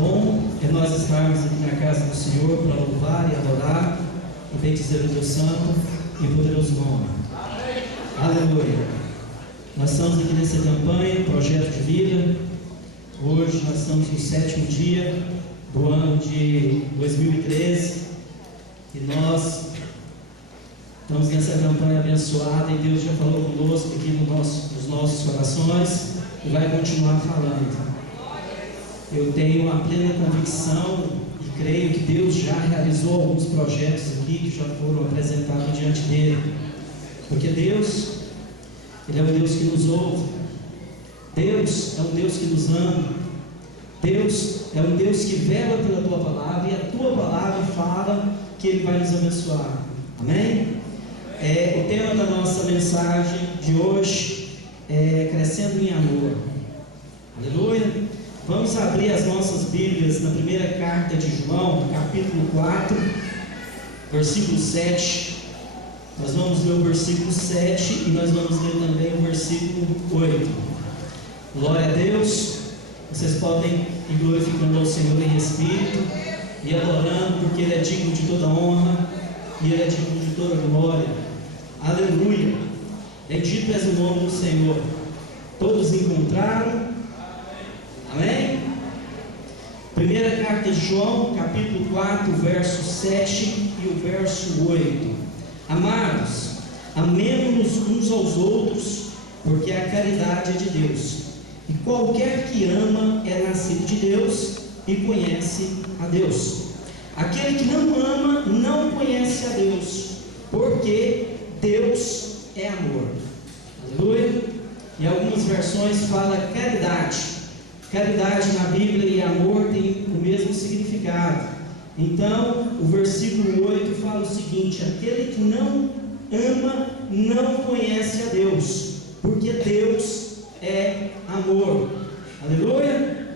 Bom é nós estarmos aqui na casa do Senhor para louvar e adorar e bendizer o teu santo e poderoso nome. Amém. Aleluia. Nós estamos aqui nessa campanha, Projeto de Vida. Hoje nós estamos no 7º dia do ano de 2013 e nós estamos nessa campanha abençoada e Deus já falou conosco aqui nos nossos corações e vai continuar falando. Eu tenho uma plena convicção e creio que Deus já realizou alguns projetos aqui que já foram apresentados diante dele, porque Deus, Ele é um Deus que nos ouve, Deus é um Deus que nos ama, Deus é um Deus que vela pela tua palavra e a tua palavra fala que Ele vai nos abençoar. Amém? O tema da nossa mensagem de hoje é Crescendo em Amor. Aleluia! Vamos abrir as nossas Bíblias na primeira carta de João, capítulo 4, versículo 7. Nós vamos ler o versículo 7 e nós vamos ler também o versículo 8. Glória a Deus. Vocês podem ir glorificando ao Senhor em espírito e adorando, porque Ele é digno de toda honra e Ele é digno de toda glória. Aleluia. Bendito és o nome do Senhor. Todos encontraram? Amém? Primeira carta de João, capítulo 4, verso 7 e o verso 8. Amados, amemo-nos uns aos outros, porque a caridade é de Deus. E qualquer que ama é nascido de Deus e conhece a Deus. Aquele que não ama não conhece a Deus, porque Deus é amor. Aleluia. Em algumas versões fala caridade. Caridade na Bíblia e amor tem o mesmo significado. Então, o versículo 8 fala o seguinte: aquele que não ama não conhece a Deus, porque Deus é amor. Aleluia!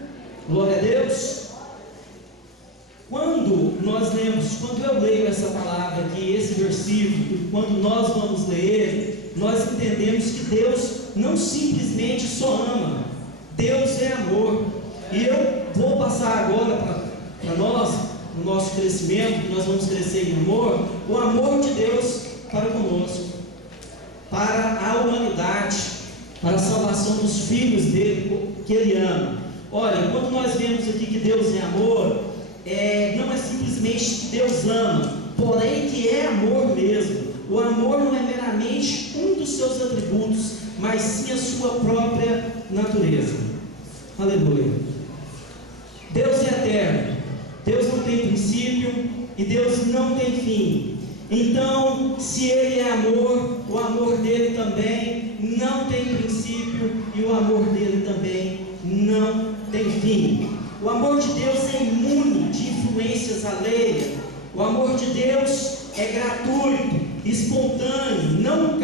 Glória a Deus! Quando eu leio essa palavra aqui, esse versículo, quando nós vamos ler, nós entendemos que Deus não simplesmente só ama. Deus é amor. E eu vou passar agora para nós, no nosso crescimento, que nós vamos crescer em amor, o amor de Deus para conosco, para a humanidade, para a salvação dos filhos dele, que Ele ama. Olha, quando nós vemos aqui que Deus é amor, não é simplesmente que Deus ama, porém que é amor mesmo. O amor não é meramente um dos seus atributos, mas sim a sua própria natureza. Aleluia. Deus é eterno, Deus não tem princípio e Deus não tem fim. Então, se Ele é amor, o amor dele também não tem princípio e o amor dele também não tem fim. O amor de Deus é imune de influências alheias. O amor de Deus é gratuito, espontâneo, não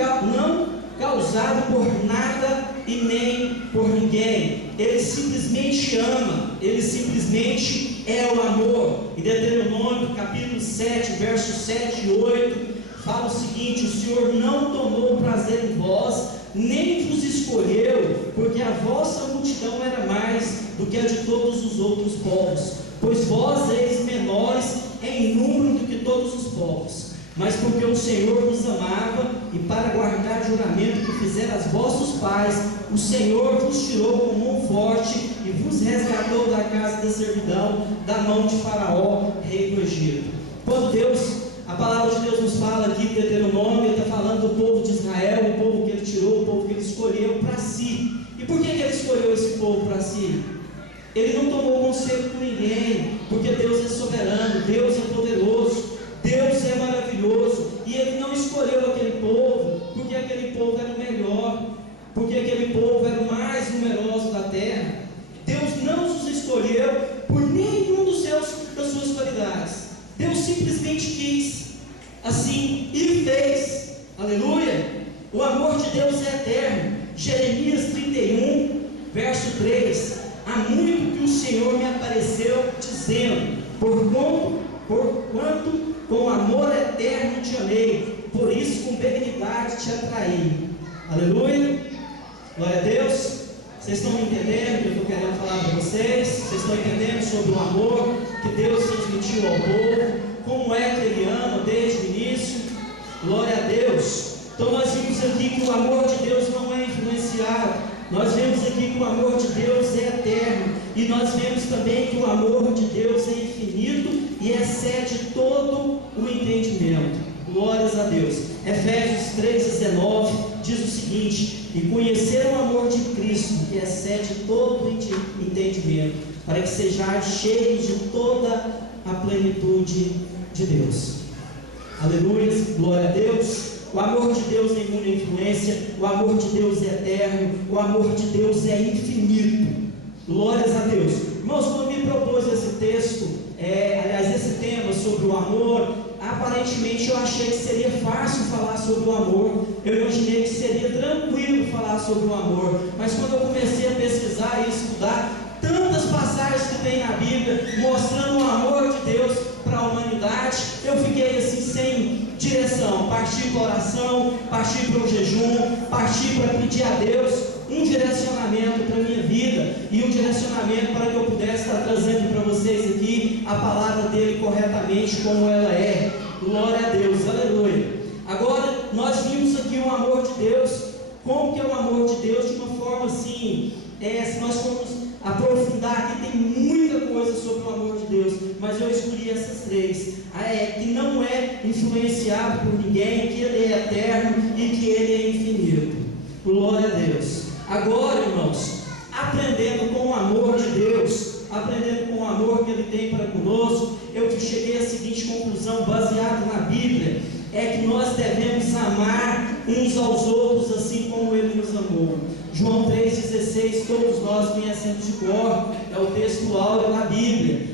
causado por nada e nem por ninguém. Ele simplesmente ama, Ele simplesmente é o amor. Em Deuteronômio capítulo 7, versos 7 e 8 fala o seguinte: o Senhor não tomou prazer em vós, nem vos escolheu, porque a vossa multidão era mais do que a de todos os outros povos, pois vós eis menores em número do que todos os povos. Mas porque o Senhor vos amava, e para guardar o juramento que fizeram aos vossos pais, o Senhor vos tirou com mão forte e vos resgatou da casa da servidão, da mão de Faraó, rei do Egito. Quando a palavra de Deus nos fala aqui em Deuteronômio, Ele está falando do povo de Israel, o povo que Ele tirou, o povo que Ele escolheu para si. E por que Ele escolheu esse povo para si? Ele não tomou conselho com ninguém, porque Deus é soberano, Deus é poderoso, Deus é maravilhoso, e Ele não escolheu aquele povo porque aquele povo era o melhor, porque aquele povo era o mais numeroso da terra. Deus não os escolheu por nenhum das suas qualidades. Deus simplesmente quis assim e fez. Aleluia! O amor de Deus é eterno. Jeremias 31, verso 3: há muito que o Senhor me apareceu dizendo, porquanto com amor eterno te amei, por isso com benignidade te atraí. Aleluia, glória a Deus. Vocês estão entendendo o que eu estou querendo falar para vocês? Vocês estão entendendo sobre o amor que Deus transmitiu ao povo? Como é que Ele ama desde o início? Glória a Deus. Então nós vimos aqui que o amor de Deus não é influenciado. Nós vemos aqui que o amor de Deus é eterno. E nós vemos também que o amor de Deus é infinito e excede todo o entendimento. Glórias a Deus. Efésios 3,19 diz o seguinte: e conheceram o amor de Cristo, que excede todo o entendimento, para que sejais cheios de toda a plenitude de Deus. Aleluia, glória a Deus. O amor de Deus tem muita influência, o amor de Deus é eterno, o amor de Deus é infinito. Glórias a Deus. Irmãos, quando me propôs esse texto, esse tema sobre o amor, aparentemente eu achei que seria fácil falar sobre o amor. Eu imaginei que seria tranquilo falar sobre o amor. Mas quando eu comecei a pesquisar e estudar tantas passagens que tem na Bíblia mostrando o amor de Deus para a humanidade, eu fiquei assim sem direção. Parti para a oração, parti para o jejum, parti para pedir a Deus um direcionamento para a minha vida e um direcionamento para que eu pudesse estar trazendo para vocês aqui a palavra dele corretamente como ela é. Glória a Deus, aleluia. Agora nós vimos aqui o amor de Deus. Como que é o amor de Deus? De uma forma assim, se nós formos aprofundar aqui, tem muita coisa sobre o amor de Deus, mas eu escolhi essas três. Que não é influenciado por ninguém, que ele é eterno e que ele é infinito. Glória a Deus. Agora, irmãos, aprendendo com o amor de Deus, aprendendo com o amor que Ele tem para conosco, eu cheguei à seguinte conclusão, baseado na Bíblia, é que nós devemos amar uns aos outros assim como Ele nos amou. João 3,16, todos nós conhecemos de cor, é o texto áureo da Bíblia.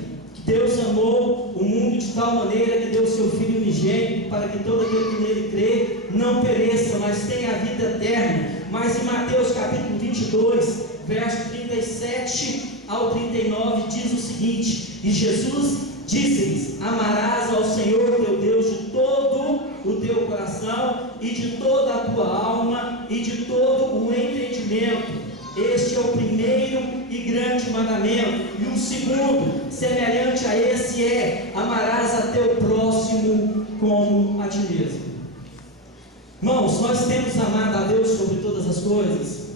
Deus amou o mundo de tal maneira que deu o seu Filho unigênito, para que todo aquele que nele crê não pereça, mas tenha a vida eterna. Mas em Mateus capítulo 22, verso 37 ao 39, diz o seguinte: e Jesus disse-lhes: amarás ao Senhor teu Deus de todo o teu coração, e de toda a tua alma, e de todo o entendimento. Este é o primeiro e grande mandamento. E o segundo, semelhante a esse, é: amarás a teu próximo como a ti mesmo. Irmãos, nós temos amado a Deus sobre todas as coisas.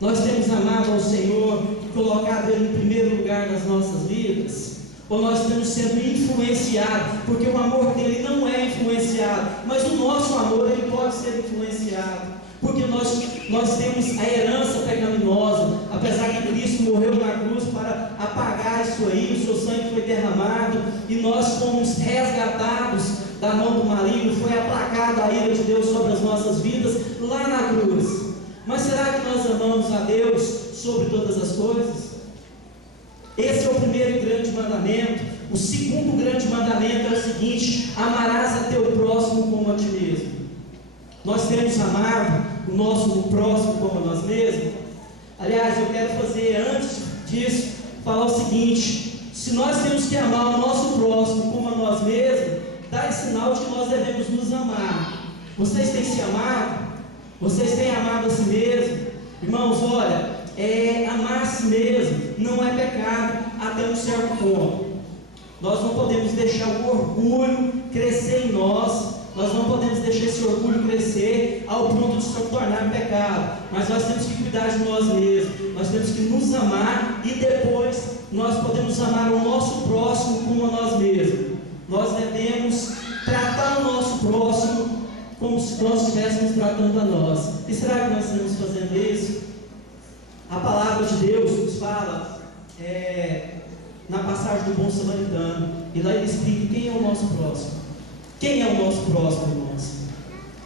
Nós temos amado ao Senhor e colocado Ele em primeiro lugar nas nossas vidas. Ou nós temos sido influenciados, porque o amor dele não é influenciado, mas o nosso amor ele pode ser influenciado, porque nós temos a herança pecaminosa. Apesar que Cristo morreu na cruz para apagar isso aí, o seu sangue foi derramado, e nós fomos resgatados da mão do maligno, foi aplacada a ira de Deus sobre as nossas vidas lá na cruz. Mas será que nós amamos a Deus sobre todas as coisas? Esse é o primeiro grande mandamento. O segundo grande mandamento é o seguinte: amarás a teu próximo como a ti mesmo. Nós temos amado o nosso próximo como a nós mesmos. Aliás, eu quero fazer, antes disso, falar o seguinte: se nós temos que amar o nosso próximo como a nós mesmos, dá sinal de que nós devemos nos amar. Vocês têm se amado? Vocês têm amado a si mesmo? Irmãos, olha, amar a si mesmo não é pecado até um certo ponto. Nós não podemos deixar o orgulho crescer em nós. Nós não podemos deixar esse orgulho crescer ao ponto de se tornar pecado. Mas nós temos que cuidar de nós mesmos. Nós temos que nos amar, e depois nós podemos amar o nosso próximo como a nós mesmos. Nós devemos tratar o nosso próximo como se nós estivéssemos tratando a nós. E será que nós estamos fazendo isso? A palavra de Deus nos fala na passagem do bom samaritano, e lá ele explica quem é o nosso próximo. Quem é o nosso próximo, irmãos?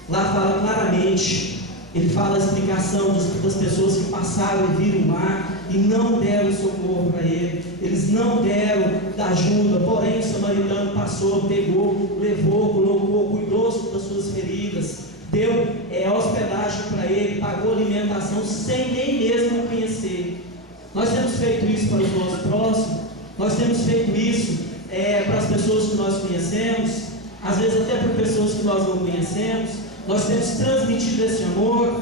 Lá fala claramente, ele fala a explicação das pessoas que passaram e viram o mar e não deram socorro para ele. Eles não deram ajuda, porém o samaritano passou, pegou, levou, colocou, cuidou das suas feridas, deu hospedagem para ele, pagou alimentação sem nem mesmo o conhecer. Nós temos feito isso para os nossos próximos. Nós temos feito isso para as pessoas que nós conhecemos, às vezes até para pessoas que nós não conhecemos. Nós temos transmitido esse amor.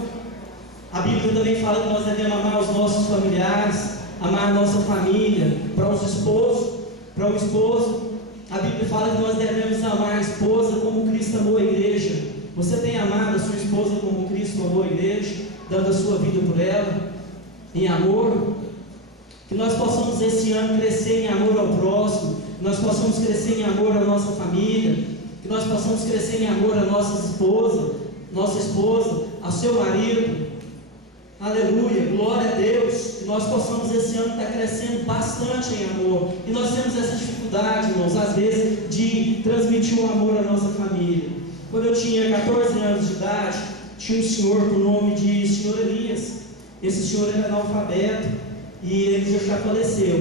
A Bíblia também fala que nós devemos amar os nossos familiares, amar a nossa família. Para o esposo, a Bíblia fala que nós devemos amar a esposa como Cristo amou a igreja. Você tem amado a sua esposa como Cristo amou a igreja, dando a sua vida por ela, em amor? Que nós possamos esse ano crescer em amor ao próximo, que nós possamos crescer em amor à nossa família, que nós possamos crescer em amor à nossa esposa, ao seu marido. Aleluia, glória a Deus. Que nós possamos esse ano estar crescendo bastante em amor. E nós temos essa dificuldade, irmãos, às vezes, de transmitir um amor à nossa família. Quando eu tinha 14 anos de idade, tinha um senhor por nome de Senhor Elias. Esse senhor era analfabeto e ele já faleceu.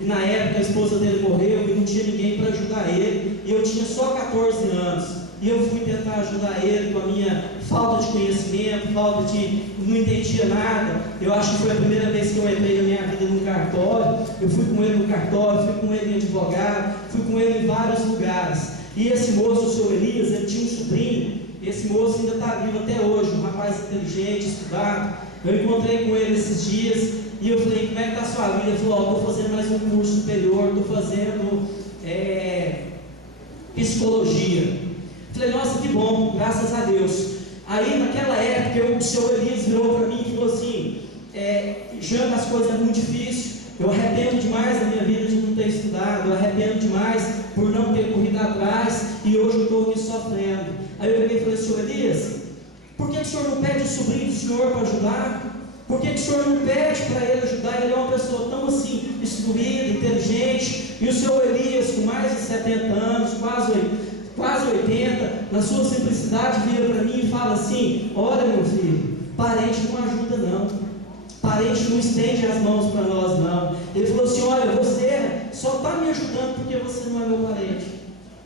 E na época a esposa dele morreu e não tinha ninguém para ajudar ele. E eu tinha só 14 anos. E eu fui tentar ajudar ele com a minha falta de conhecimento, não entendia nada. Eu acho que foi a primeira vez que eu entrei na minha vida no cartório. Eu fui com ele no cartório, fui com ele em advogado, fui com ele em vários lugares. E esse moço, o senhor Elias, ele tinha um sobrinho. Esse moço ainda está vivo até hoje, um rapaz inteligente, estudado. Eu encontrei com ele esses dias e eu falei: como é que está a sua vida? Ele falou: estou fazendo mais um curso superior, estou fazendo psicologia. Falei: nossa, que bom, graças a Deus. Aí naquela época o senhor Elias virou para mim e falou assim: Jânio, as coisas é muito difícil, eu arrependo demais da minha vida de não ter estudado, eu arrependo demais por não ter corrido atrás e hoje eu estou aqui sofrendo. Aí eu peguei e falei: senhor Elias, por que o senhor não pede o sobrinho do senhor para ajudar? Por que o senhor não pede para ele ajudar? Ele é uma pessoa tão assim, instruída, inteligente. E o senhor Elias, com mais de 70 anos, quase 80, na sua simplicidade, vira para mim e fala assim: olha, meu filho, parente não ajuda não, parente não estende as mãos para nós não. Ele falou assim: olha, você só está me ajudando porque você não é meu parente,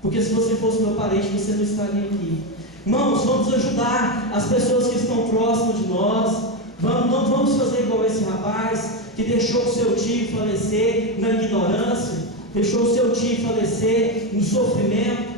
porque se você fosse meu parente você não estaria aqui. Irmãos, vamos ajudar as pessoas que estão próximas de nós. Não vamos fazer igual esse rapaz que deixou o seu tio falecer na ignorância, deixou o seu tio falecer no sofrimento.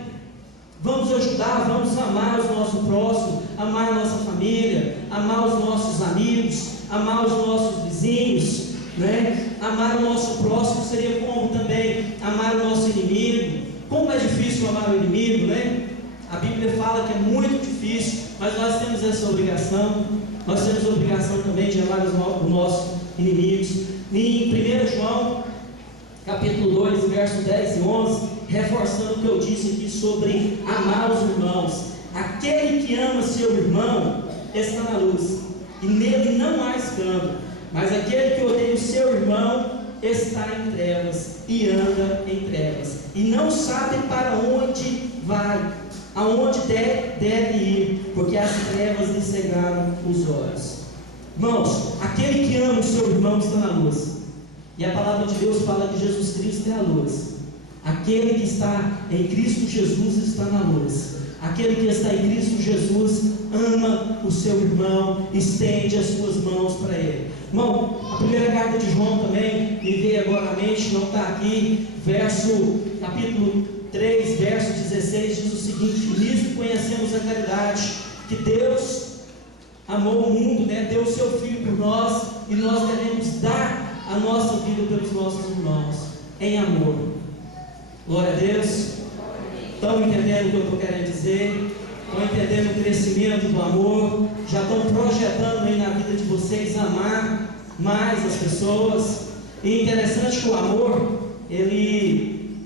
Vamos ajudar, vamos amar o nosso próximo, amar a nossa família, amar os nossos amigos, amar os nossos vizinhos, né? Amar o nosso próximo seria como também amar o nosso inimigo. Como é difícil amar o inimigo, né? A Bíblia fala que é muito difícil, mas nós temos essa obrigação. Nós temos a obrigação também de amar os nossos inimigos. Em 1 João, capítulo 2, verso 10 e 11, reforçando o que eu disse aqui sobre amar os irmãos. Aquele que ama seu irmão está na luz, e nele não há escândalo. Mas aquele que odeia o seu irmão está em trevas, e anda em trevas, e não sabe para onde vai, aonde deve ir, porque as trevas lhe cegaram os olhos. Irmãos, aquele que ama o seu irmão está na luz, e a palavra de Deus fala que Jesus Cristo é a luz. Aquele que está em Cristo Jesus está na luz. Aquele que está em Cristo Jesus ama o seu irmão, estende as suas mãos para ele. Irmão, a primeira carta de João também me veio agora à mente, não está aqui, capítulo 3, verso 16, diz o seguinte: nisso conhecemos a caridade, que Deus amou o mundo, né? Deu o seu Filho por nós, e nós devemos dar a nossa vida pelos nossos irmãos, em amor. Glória a Deus. Estão entendendo o que eu estou querendo dizer? Estão entendendo o crescimento do amor? Já estão projetando aí na vida de vocês amar mais as pessoas? E interessante que o amor, ele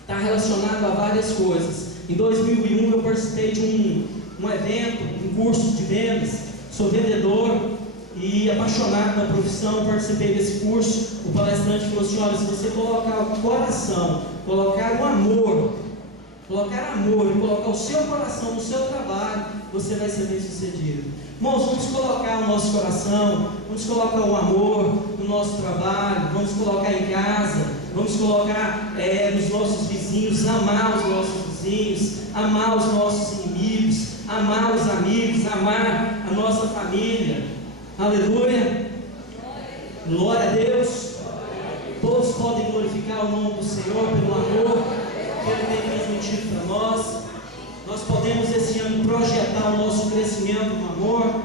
está relacionado a várias coisas. Em 2001 eu participei de um evento, um curso de vendas. Sou vendedor e apaixonado na profissão, participei desse curso. O palestrante falou assim: olha, se você colocar o coração, colocar o amor, e colocar o seu coração no seu trabalho, você vai ser bem sucedido. Irmãos, vamos colocar o nosso coração, vamos colocar o amor no nosso trabalho, vamos colocar em casa, vamos colocar nos nossos vizinhos, amar os nossos vizinhos, amar os nossos inimigos, amar os amigos, amar a nossa família. Aleluia, glória a Deus. Todos podem glorificar o nome do Senhor pelo amor que Ele tem transmitido para nós. Nós podemos esse ano projetar o nosso crescimento no amor,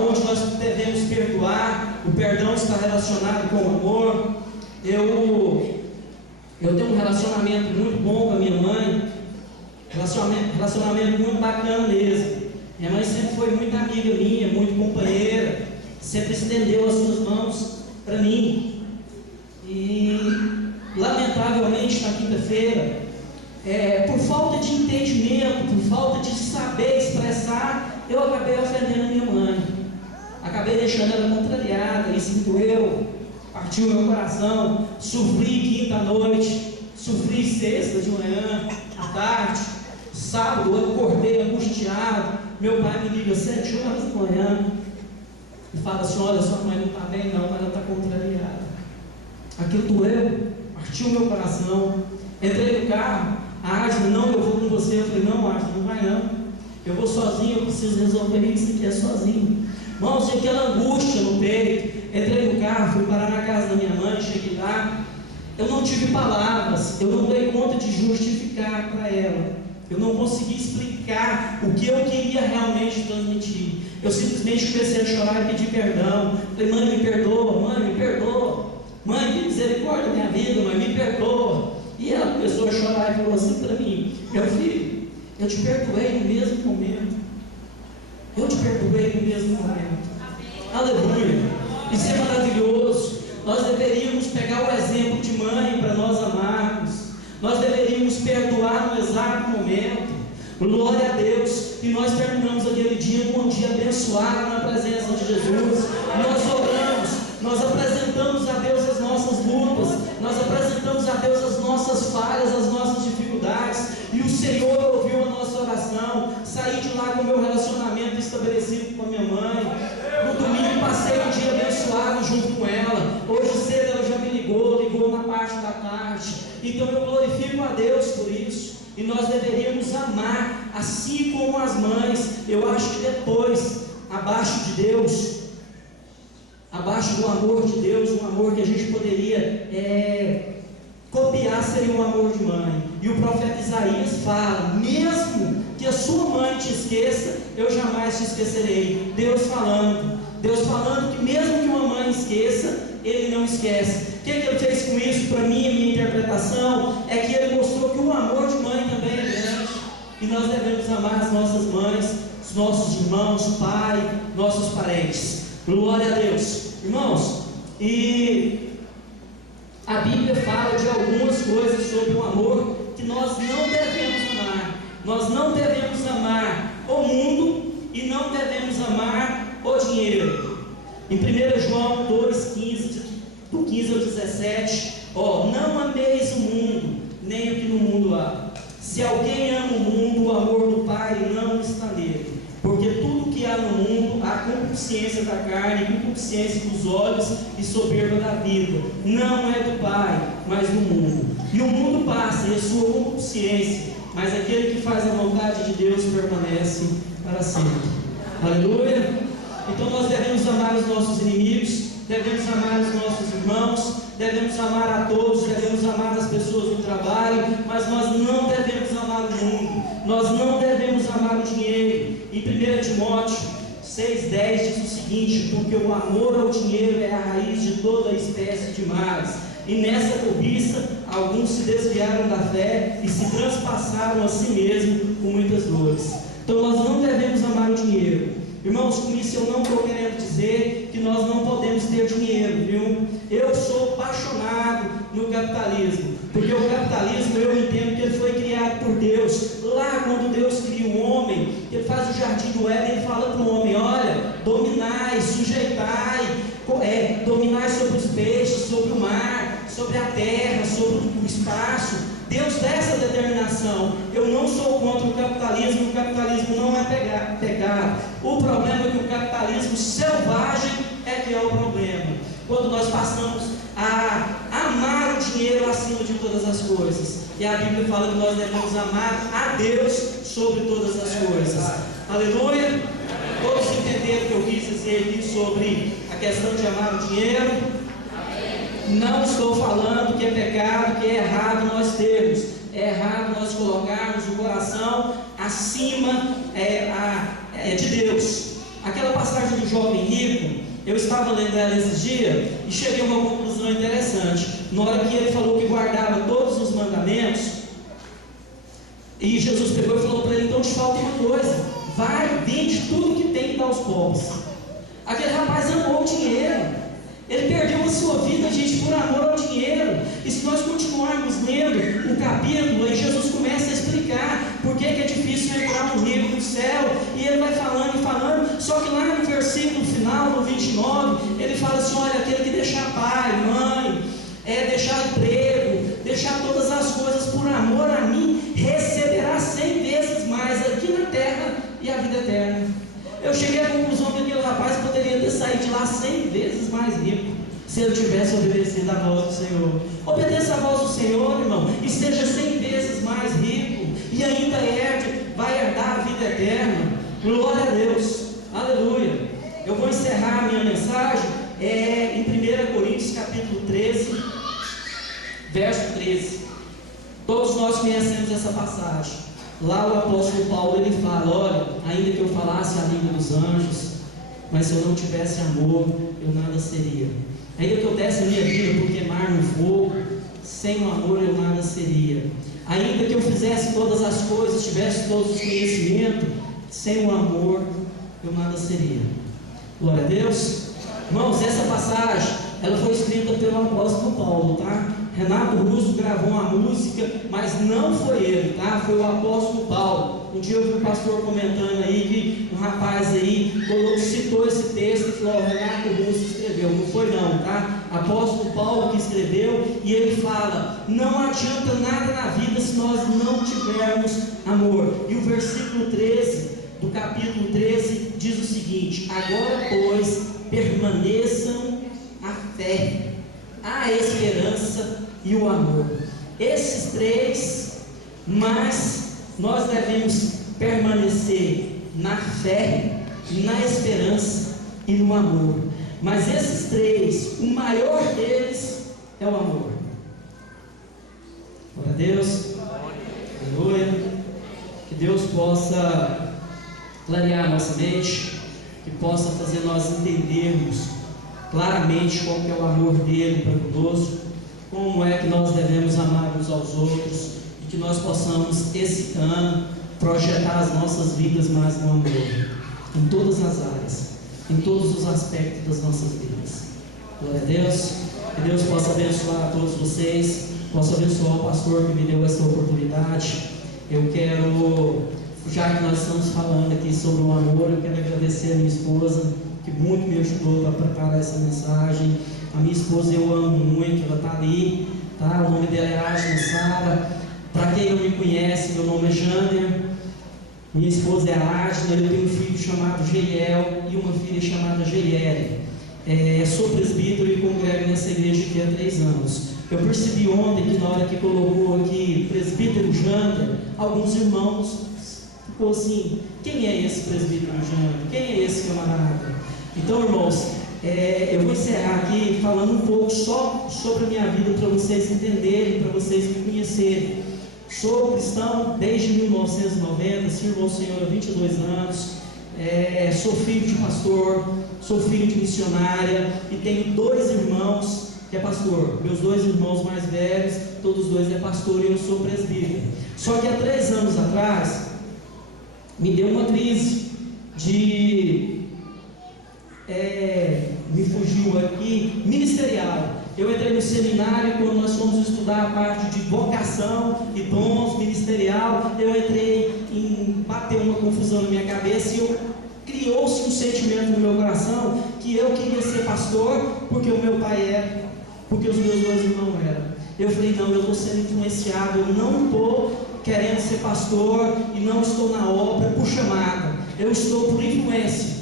aonde nós devemos perdoar. O perdão está relacionado com o amor. Eu tenho um relacionamento muito bom com a minha mãe, relacionamento muito bacana mesmo. Minha mãe sempre foi muito amiga minha, muito companheira, sempre estendeu as suas mãos para mim. E lamentavelmente na quinta-feira, por falta de entendimento, por falta de saber expressar, eu acabei ofendendo minha mãe, acabei deixando ela contrariada. Isso me doeu, partiu meu coração. Sofri quinta à noite, sofri sexta de manhã, à tarde, sábado eu acordei angustiado. Meu pai me liga 7 horas da manhã e fala assim: olha, sua mãe não está bem não, mas ela está contrariada. Aquilo doeu, partiu meu coração. Entrei no carro, a Ássia: não, eu vou com você. Eu falei: não, Ássia, não vai não, eu vou sozinho, eu preciso resolver isso aqui sozinho. Irmãos, tinha aquela angústia no peito. Entrei no carro, fui parar na casa da minha mãe, cheguei lá. Eu não tive palavras, eu não dei conta de justificar para ela. Eu não consegui explicar o que eu queria realmente transmitir. Eu simplesmente comecei a chorar e pedir perdão. Falei: mãe, me perdoa, mãe, me perdoa. Mãe, tem misericórdia da minha vida, mãe, me perdoa. E ela começou a chorar e falou assim para mim: meu filho, eu te perdoei no mesmo momento. Eu te perdoei no mesmo momento. Aleluia. Isso é maravilhoso. Nós deveríamos pegar o exemplo de mãe para nós amarmos. Nós deveríamos perdoar no exato momento. Glória a Deus. E nós terminamos aquele dia com um dia abençoado na presença de Jesus. Nós oramos, nós apresentamos a Deus as nossas lutas, nós apresentamos a Deus as nossas falhas, as nossas dificuldades, e o Senhor ouviu a nossa oração. Saí de lá com o meu relacionamento estabelecido com a minha mãe. No domingo passei um dia abençoado junto com ela. Hoje cedo ela já me ligou na parte da tarde. Então eu glorifico a Deus por isso. E nós deveríamos amar assim como as mães. Eu acho que depois, abaixo de Deus, abaixo do amor de Deus, um amor que a gente poderia copiar, seria um amor de mãe. E o profeta Isaías fala: mesmo que a sua mãe te esqueça, eu jamais te esquecerei. Deus falando que mesmo que uma mãe esqueça, Ele não esquece. O que Ele fez com isso? Para mim, a minha interpretação é que Ele mostrou que o amor de mãe também é grande, e nós devemos amar as nossas mães, os nossos irmãos, pai, nossos parentes. Glória a Deus. Irmãos, e a Bíblia fala de algumas coisas sobre o amor que nós não devemos amar. Nós não devemos amar o mundo e não devemos amar o dinheiro. Em 1 João 2,15, do 15 ao 17, não ameis o mundo, nem o que no mundo há. Se alguém ama o mundo, o amor do Pai não está nele. Porque tudo que há no mundo, a concupiscência da carne, concupiscência dos olhos e soberba da vida, não é do Pai, mas do mundo. E o mundo passa e a sua concupiscência, mas aquele que faz a vontade de Deus permanece para sempre. Aleluia! Então nós devemos amar os nossos inimigos, devemos amar os nossos irmãos, devemos amar a todos, devemos amar as pessoas no trabalho, mas nós não devemos amar o mundo, nós não devemos amar o dinheiro. Em 1 Timóteo 6,10 diz o seguinte: porque o amor ao dinheiro é a raiz de toda espécie de males, e nessa cobiça alguns se desviaram da fé e se transpassaram a si mesmos com muitas dores. Então nós não devemos amar o dinheiro. Irmãos, com isso eu não estou querendo dizer que nós não podemos ter dinheiro, viu? Eu sou apaixonado no capitalismo, porque o capitalismo, eu entendo que ele foi criado por Deus. Lá quando Deus cria o homem, ele faz o jardim do Éden, ele fala para o homem: olha, dominai, sujeitai, dominai sobre os peixes, sobre o mar, sobre a terra, sobre o espaço. Deus dá essa determinação. Eu não sou contra o capitalismo não é pecado. O problema é que o capitalismo selvagem é que é o problema. Quando nós passamos a amar o dinheiro acima de todas as coisas. E a Bíblia fala que nós devemos amar a Deus sobre todas as coisas. Aleluia! Todos entenderam o que eu quis dizer aqui sobre a questão de amar o dinheiro? Não estou falando que é pecado, que é errado nós termos. É errado nós colocarmos o coração acima de Deus. Aquela passagem do jovem rico, eu estava lendo ela esses dias e cheguei a uma conclusão interessante. Na hora que ele falou que guardava todos os mandamentos, e Jesus pegou e falou para ele: então te falta uma coisa, vai, vende tudo que tem e dá aos pobres. Aquele rapaz amou o dinheiro, ele perdeu a sua vida, gente, por amor ao dinheiro. E se nós continuarmos lendo o capítulo, aí Jesus começa a explicar por que é difícil entrar no reino do céu, e ele vai falando e falando. Só que lá no versículo final, no 29, ele fala assim: olha, aquele que deixar pai, mãe, deixar emprego, deixar todas as coisas por amor a mim, receberá 100 vezes mais aqui na terra e a vida eterna. Eu cheguei à conclusão que aquele rapaz poderia ter saído de lá 100 vezes mais rico, se ele tivesse obedecido à voz do Senhor. Obedeça à voz do Senhor, irmão, e seja 100 vezes mais rico, e ainda vai herdar a vida eterna. Glória a Deus, aleluia. Eu vou encerrar a minha mensagem em 1 Coríntios capítulo 13, verso 13. Todos nós conhecemos essa passagem. Lá o apóstolo Paulo, ele fala: olha, ainda que eu falasse a língua dos anjos, mas se eu não tivesse amor, eu nada seria. Ainda que eu desse a minha vida por queimar no fogo, sem o amor eu nada seria. Ainda que eu fizesse todas as coisas, tivesse todos os conhecimentos, sem o amor eu nada seria. Glória a Deus. Irmãos, essa passagem, ela foi escrita pelo apóstolo Paulo, tá? Renato Russo gravou uma música, mas não foi ele, tá? Foi o apóstolo Paulo. Um dia eu vi um pastor comentando aí que um rapaz aí citou esse texto e falou: Renato Russo escreveu. Não foi não, tá? Apóstolo Paulo que escreveu, e ele fala: não adianta nada na vida se nós não tivermos amor. E o versículo 13 do capítulo 13 diz o seguinte: agora pois permaneçam a fé, a esperança e o amor. Esses três, mas nós devemos permanecer na fé, na esperança e no amor. Mas esses três, o maior deles é o amor. Glória a Deus, aleluia. Que Deus possa clarear a nossa mente, que possa fazer nós entendermos claramente qual que é o amor dele para conosco, como é que nós devemos amar uns aos outros, e que nós possamos esse ano projetar as nossas vidas mais no amor, em todas as áreas, em todos os aspectos das nossas vidas. Glória a Deus. Que Deus possa abençoar a todos vocês, possa abençoar o pastor que me deu essa oportunidade. Eu quero, já que nós estamos falando aqui sobre o amor, eu quero agradecer a minha esposa, que muito me ajudou para preparar essa mensagem. A minha esposa eu amo muito, ela está ali, tá? O nome dela é Ashna Sara. Para quem não me conhece, meu nome é Jander. Minha esposa é a Ashna, eu tenho um filho chamado Geiel e uma filha chamada Geiele. Sou presbítero e congrego nessa igreja aqui há 3 anos. Eu percebi ontem que na hora que colocou aqui presbítero Jander, alguns irmãos ficou assim: quem é esse presbítero Jander? Quem é esse camarada? Então, irmãos, eu vou encerrar aqui falando um pouco só sobre a minha vida, para vocês entenderem, para vocês me conhecerem. Sou cristão desde 1990, sirvo ao Senhor há 22 anos, sou filho de pastor, sou filho de missionária e tenho 2 irmãos que é pastor. Meus 2 irmãos mais velhos, todos 2 é pastor, e eu sou presbítero. Só que há 3 anos atrás me deu uma crise me fugiu aqui, ministerial. Eu entrei no seminário, quando nós fomos estudar a parte de vocação e dons ministerial, eu entrei bateu uma confusão na minha cabeça, e criou-se um sentimento no meu coração que eu queria ser pastor, porque o meu pai era, porque os meus 2 irmãos eram. Eu falei: não, eu estou sendo influenciado, eu não estou querendo ser pastor e não estou na obra por chamada, eu estou por influência.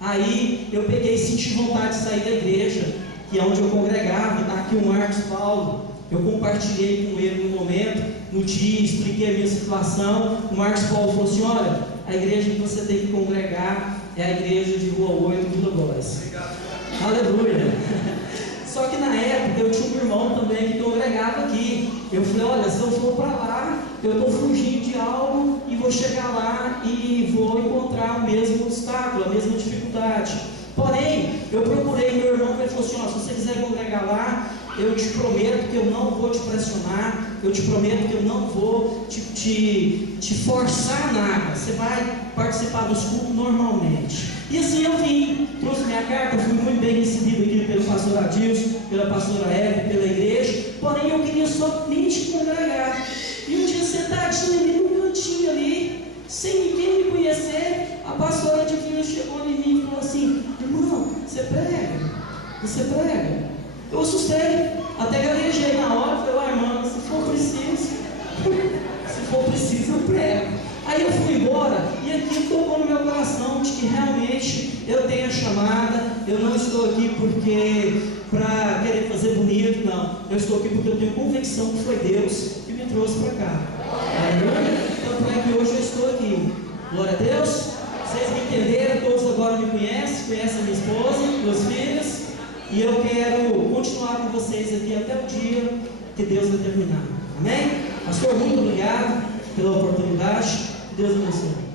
Aí eu peguei e senti vontade de sair da igreja, que é onde eu congregava. Está aqui o Marcos Paulo, eu compartilhei com ele no momento, no dia, expliquei a minha situação. O Marcos Paulo falou assim: olha, a igreja que você tem que congregar é a igreja de Rua 8, Vila Góes. Aleluia. Só que na época eu tinha um irmão também que congregava aqui. Eu falei: olha, se eu for para lá, eu estou fugindo de algo e vou chegar lá e vou encontrar o mesmo obstáculo, a mesma dificuldade. oportunidade. Porém, eu procurei meu irmão, que ele falou assim: ó, se você quiser congregar lá, eu te prometo que eu não vou te pressionar, eu te prometo que eu não vou te forçar nada, você vai participar dos cultos normalmente. E assim eu vim, trouxe minha carta, fui muito bem recebido aqui pelo pastor Adilson, pela pastora Eve, pela igreja, porém eu queria somente congregar. E um dia sentadinho ali no cantinho ali, sem ninguém me conhecer, a pastora Divina chegou em mim e falou assim: irmão, você prega? Você prega? Eu assustei, até gaguejei na hora, falei: irmão, se for preciso eu prego. Aí eu fui embora e aquilo tocou no meu coração de que realmente eu tenho a chamada. Eu não estou aqui porque para querer fazer bonito, não. Eu estou aqui porque eu tenho convicção que foi Deus que me trouxe para cá. Tanto é que hoje eu estou aqui. Glória a Deus. Vocês me entenderam, todos agora me conhecem a minha esposa, meus filhos. E eu quero continuar com vocês aqui até o dia que Deus determinar. Amém? Pastor, muito obrigado pela oportunidade. Deus abençoe.